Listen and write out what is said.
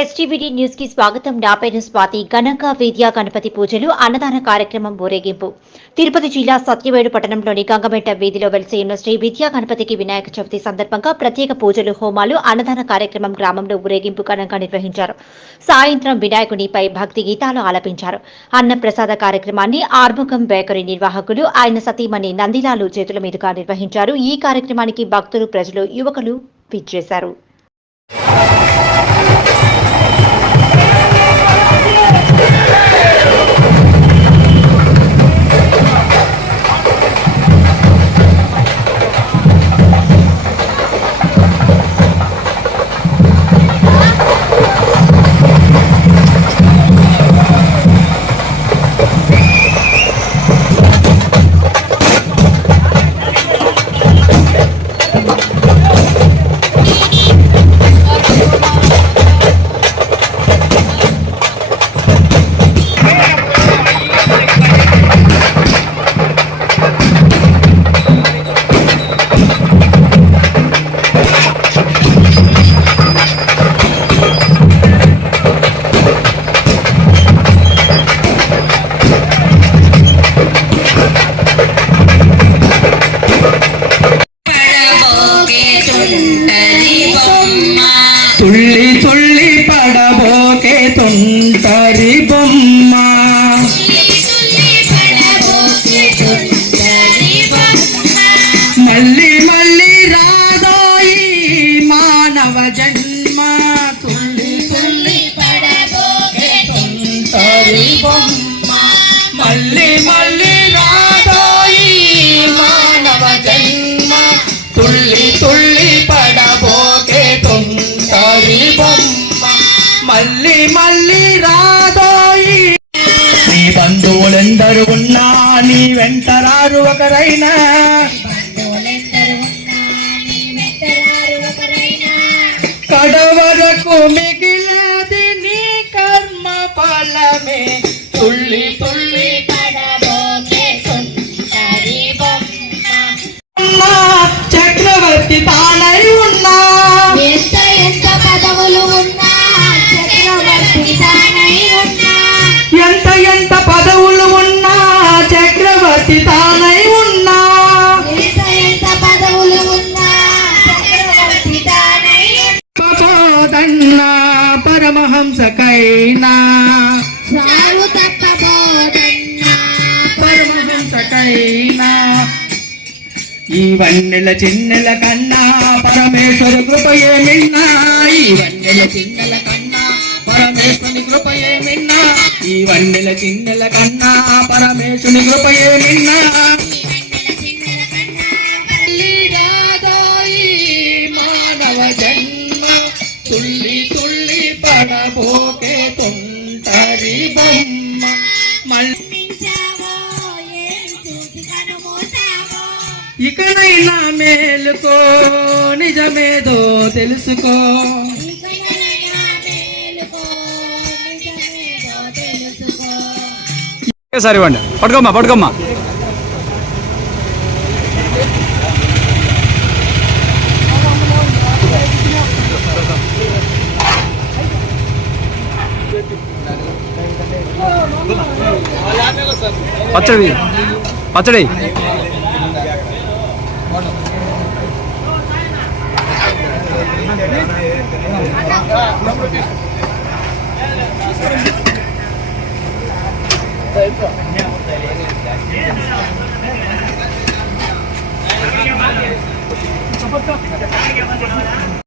ఎస్టీవీడీ న్యూస్కి స్వాగతం. నా పేరు స్వాతి. గణక విద్యా గణపతి పూజలు అన్నదాన కార్యక్రమం ఊరేగింపు. తిరుపతి జిల్లా సత్యవేడు పట్టణంలోని గంగమెట్ట వీధిలో వెలిసి ఉన్న శ్రీ విద్యా గణపతికి వినాయక చవితి సందర్భంగా ప్రత్యేక పూజలు హోమాలు అన్నదాన కార్యక్రమం గ్రామంలో ఊరేగింపు ఘనంగా నిర్వహించారు. సాయంత్రం వినాయకునిపై భక్తి గీతాలు ఆలపించారు. అన్న ప్రసాద కార్యక్రమాన్ని ఆర్ముఖం బేకరీ నిర్వాహకులు ఆయన సతీమణి నందిలాలు చేతుల మీదుగా నిర్వహించారు. ఈ కార్యక్రమానికి భక్తులు ప్రజలు యువకులు పిచ్చేశారు మళ్ళీ మళ్ళీ రాదోయి నీ బంధువులెందరు ఉన్నా నీ వెంట రారు ఒకరైనా. కడవరకు మిగిలది నీ కర్మ ఫలమే. తుళ్ళి తుళ్ళి తానై ఉన్నా. ఎంత ఎంత పదవులు ఉన్నా చక్రవర్తి తానై ఉన్నా. పోదన్నా పరమహంసకైనా. పరమహంసకైనా. ఈ వన్నెల చిన్నెల కన్నా పరమేశ్వరు కృపయే మిన్నా. ఈ వన్నెల చిన్నెల కన్నా పరమేశ్వరుని కృపయే మిన్నా ఈ వన్నెల చిన్నెల కన్నా పరమేశ్వరుని కృపయే మిన్నా మానవ జన్మ తుల్లి తుల్లి పడబోకే తొంటరి బొమ్మ. మళ్ళీ ఇకనైనా మేలుకో నిజమేదో తెలుసుకో. సరే ఇవ్వండి పట్టుకోమ్మా పట్టుకోమ్మా. పచ్చడి పచ్చడి. ರೈತರು